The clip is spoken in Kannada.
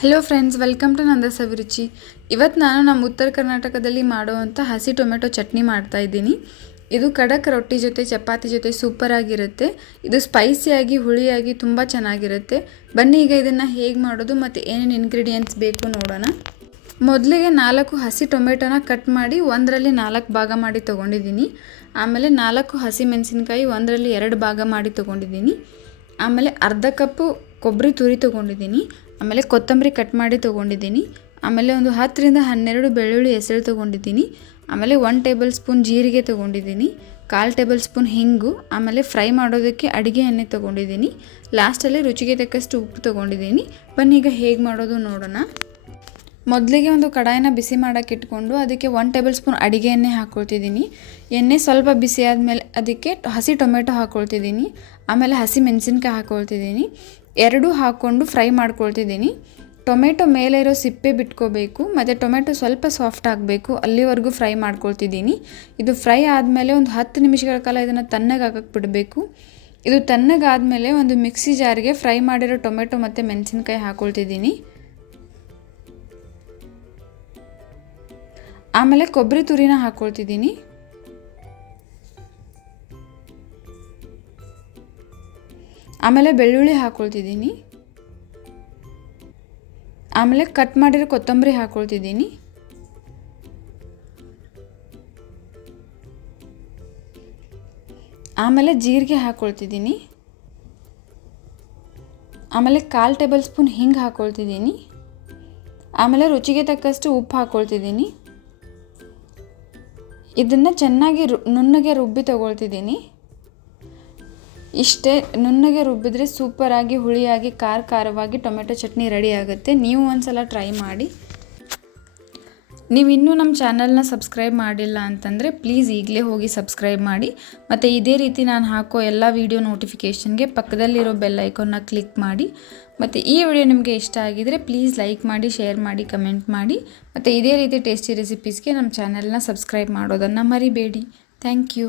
ಹಲೋ ಫ್ರೆಂಡ್ಸ್, ವೆಲ್ಕಮ್ ಟು ನಂದ ಸವಿರುಚಿ. ಇವತ್ತು ನಾನು ನಮ್ಮ ಉತ್ತರ ಕರ್ನಾಟಕದಲ್ಲಿ ಮಾಡುವಂಥ ಹಸಿ ಟೊಮೆಟೊ ಚಟ್ನಿ ಮಾಡ್ತಾ ಇದ್ದೀನಿ. ಇದು ಖಡಕ್ ರೊಟ್ಟಿ ಜೊತೆ ಚಪಾತಿ ಜೊತೆ ಸೂಪರ್ ಆಗಿರುತ್ತೆ. ಇದು ಸ್ಪೈಸಿಯಾಗಿ ಹುಳಿಯಾಗಿ ತುಂಬ ಚೆನ್ನಾಗಿರುತ್ತೆ. ಬನ್ನಿ ಈಗ ಇದನ್ನು ಹೇಗೆ ಮಾಡೋದು ಮತ್ತು ಏನೇನು ಇಂಗ್ರೀಡಿಯೆಂಟ್ಸ್ ಬೇಕು ನೋಡೋಣ. ಮೊದಲಿಗೆ 4 ಹಸಿ ಟೊಮೆಟೊನ ಕಟ್ ಮಾಡಿ ಒಂದರಲ್ಲಿ 4 ಭಾಗ ಮಾಡಿ ತೊಗೊಂಡಿದ್ದೀನಿ. ಆಮೇಲೆ 4 ಹಸಿ ಮೆಣಸಿನ್ಕಾಯಿ ಒಂದರಲ್ಲಿ 2 ಭಾಗ ಮಾಡಿ ತೊಗೊಂಡಿದ್ದೀನಿ. ಆಮೇಲೆ ಅರ್ಧ ಕಪ್ಪು ಕೊಬ್ಬರಿ ತುರಿ ತೊಗೊಂಡಿದ್ದೀನಿ. ಆಮೇಲೆ ಕೊತ್ತಂಬರಿ ಕಟ್ ಮಾಡಿ ತೊಗೊಂಡಿದ್ದೀನಿ. ಆಮೇಲೆ ಒಂದು 10ರಿಂದ 12 ಬೆಳ್ಳುಳ್ಳಿ ಹೆಸರು ತೊಗೊಂಡಿದ್ದೀನಿ. ಆಮೇಲೆ 1 ಟೇಬಲ್ ಸ್ಪೂನ್ ಜೀರಿಗೆ ತೊಗೊಂಡಿದ್ದೀನಿ. 1/4 ಟೇಬಲ್ ಸ್ಪೂನ್ ಹಿಂಗು. ಆಮೇಲೆ ಫ್ರೈ ಮಾಡೋದಕ್ಕೆ ಅಡುಗೆ ಎಣ್ಣೆ ತೊಗೊಂಡಿದ್ದೀನಿ. ಲಾಸ್ಟಲ್ಲಿ ರುಚಿಗೆ ತಕ್ಕಷ್ಟು ಉಪ್ಪು ತೊಗೊಂಡಿದ್ದೀನಿ. ಬನ್ನಿ ಈಗ ಹೇಗೆ ಮಾಡೋದು ನೋಡೋಣ. ಮೊದಲಿಗೆ ಒಂದು ಕಡಾಯಿನ ಬಿಸಿ ಮಾಡೋಕ್ಕೆ ಇಟ್ಕೊಂಡು ಅದಕ್ಕೆ 1 ಟೇಬಲ್ ಸ್ಪೂನ್ ಅಡುಗೆ ಎಣ್ಣೆ ಹಾಕ್ಕೊಳ್ತಿದ್ದೀನಿ. ಎಣ್ಣೆ ಸ್ವಲ್ಪ ಬಿಸಿ ಆದಮೇಲೆ ಅದಕ್ಕೆ ಹಸಿ ಟೊಮೆಟೊ ಹಾಕ್ಕೊಳ್ತಿದ್ದೀನಿ. ಆಮೇಲೆ ಹಸಿ ಮೆಣಸಿನ್ಕಾಯಿ ಹಾಕ್ಕೊಳ್ತಿದ್ದೀನಿ. 2 ಹಾಕ್ಕೊಂಡು ಫ್ರೈ ಮಾಡ್ಕೊಳ್ತಿದ್ದೀನಿ. ಟೊಮೆಟೊ ಮೇಲೆ ಇರೋ ಸಿಪ್ಪೆ ಬಿಟ್ಕೋಬೇಕು ಮತ್ತು ಟೊಮೆಟೊ ಸ್ವಲ್ಪ ಸಾಫ್ಟ್ ಆಗಬೇಕು, ಅಲ್ಲಿವರೆಗೂ ಫ್ರೈ ಮಾಡ್ಕೊಳ್ತಿದ್ದೀನಿ. ಇದು ಫ್ರೈ ಆದಮೇಲೆ ಒಂದು 10 ನಿಮಿಷಗಳ ಕಾಲ ಇದನ್ನು ತಣ್ಣಗಾಗಕ್ಕೆ ಬಿಡಬೇಕು. ಇದು ತಣ್ಣಗಾದಮೇಲೆ ಒಂದು ಮಿಕ್ಸಿ ಜಾರಿಗೆ ಫ್ರೈ ಮಾಡಿರೋ ಟೊಮೆಟೊ ಮತ್ತು ಮೆಣಸಿನ್ಕಾಯಿ ಹಾಕ್ಕೊಳ್ತಿದ್ದೀನಿ. ಆಮೇಲೆ ಕೊಬ್ಬರಿ ತುರಿನ ಹಾಕ್ಕೊಳ್ತಿದ್ದೀನಿ. ಆಮೇಲೆ ಬೆಳ್ಳುಳ್ಳಿ ಹಾಕ್ಕೊಳ್ತಿದ್ದೀನಿ. ಆಮೇಲೆ ಕಟ್ ಮಾಡಿರೋ ಕೊತ್ತಂಬರಿ ಹಾಕ್ಕೊಳ್ತಿದ್ದೀನಿ. ಆಮೇಲೆ ಜೀರಿಗೆ ಹಾಕ್ಕೊಳ್ತಿದ್ದೀನಿ. ಆಮೇಲೆ 1/4 ಟೇಬಲ್ ಸ್ಪೂನ್ ಹಿಂಗೆ ಹಾಕ್ಕೊಳ್ತಿದ್ದೀನಿ. ಆಮೇಲೆ ರುಚಿಗೆ ತಕ್ಕಷ್ಟು ಉಪ್ಪು ಹಾಕ್ಕೊಳ್ತಿದ್ದೀನಿ. ಇದನ್ನು ಚೆನ್ನಾಗಿ ನುಣ್ಣಗೆ ರುಬ್ಬಿ ತಗೊಳ್ತಿದ್ದೀನಿ. ಇಷ್ಟೇ, ನುಣ್ಣಗೆ ರುಬ್ಬಿದ್ರೆ ಸೂಪರಾಗಿ ಹುಳಿಯಾಗಿ ಖಾರವಾಗಿ ಟೊಮೆಟೊ ಚಟ್ನಿ ರೆಡಿ ಆಗುತ್ತೆ. ನೀವು ಒಂದ್ಸಲ ಟ್ರೈ ಮಾಡಿ. ನೀವು ಇನ್ನೂ ನಮ್ಮ ಚಾನಲ್ನ ಸಬ್ಸ್ಕ್ರೈಬ್ ಮಾಡಿಲ್ಲ ಅಂತಂದರೆ ಪ್ಲೀಸ್ ಈಗಲೇ ಹೋಗಿ ಸಬ್ಸ್ಕ್ರೈಬ್ ಮಾಡಿ. ಮತ್ತು ಇದೇ ರೀತಿ ನಾನು ಹಾಕೋ ಎಲ್ಲ ವೀಡಿಯೋ ನೋಟಿಫಿಕೇಷನ್ಗೆ ಪಕ್ಕದಲ್ಲಿರೋ ಬೆಲ್ ಐಕಾನ್ನ ಕ್ಲಿಕ್ ಮಾಡಿ. ಮತ್ತು ಈ ವಿಡಿಯೋ ನಿಮಗೆ ಇಷ್ಟ ಆಗಿದರೆ ಪ್ಲೀಸ್ ಲೈಕ್ ಮಾಡಿ, ಶೇರ್ ಮಾಡಿ, ಕಮೆಂಟ್ ಮಾಡಿ. ಮತ್ತು ಇದೇ ರೀತಿ ಟೇಸ್ಟಿ ರೆಸಿಪೀಸ್ಗೆ ನಮ್ಮ ಚಾನಲ್ನ ಸಬ್ಸ್ಕ್ರೈಬ್ ಮಾಡೋದನ್ನು ಮರಿಬೇಡಿ. Thank you.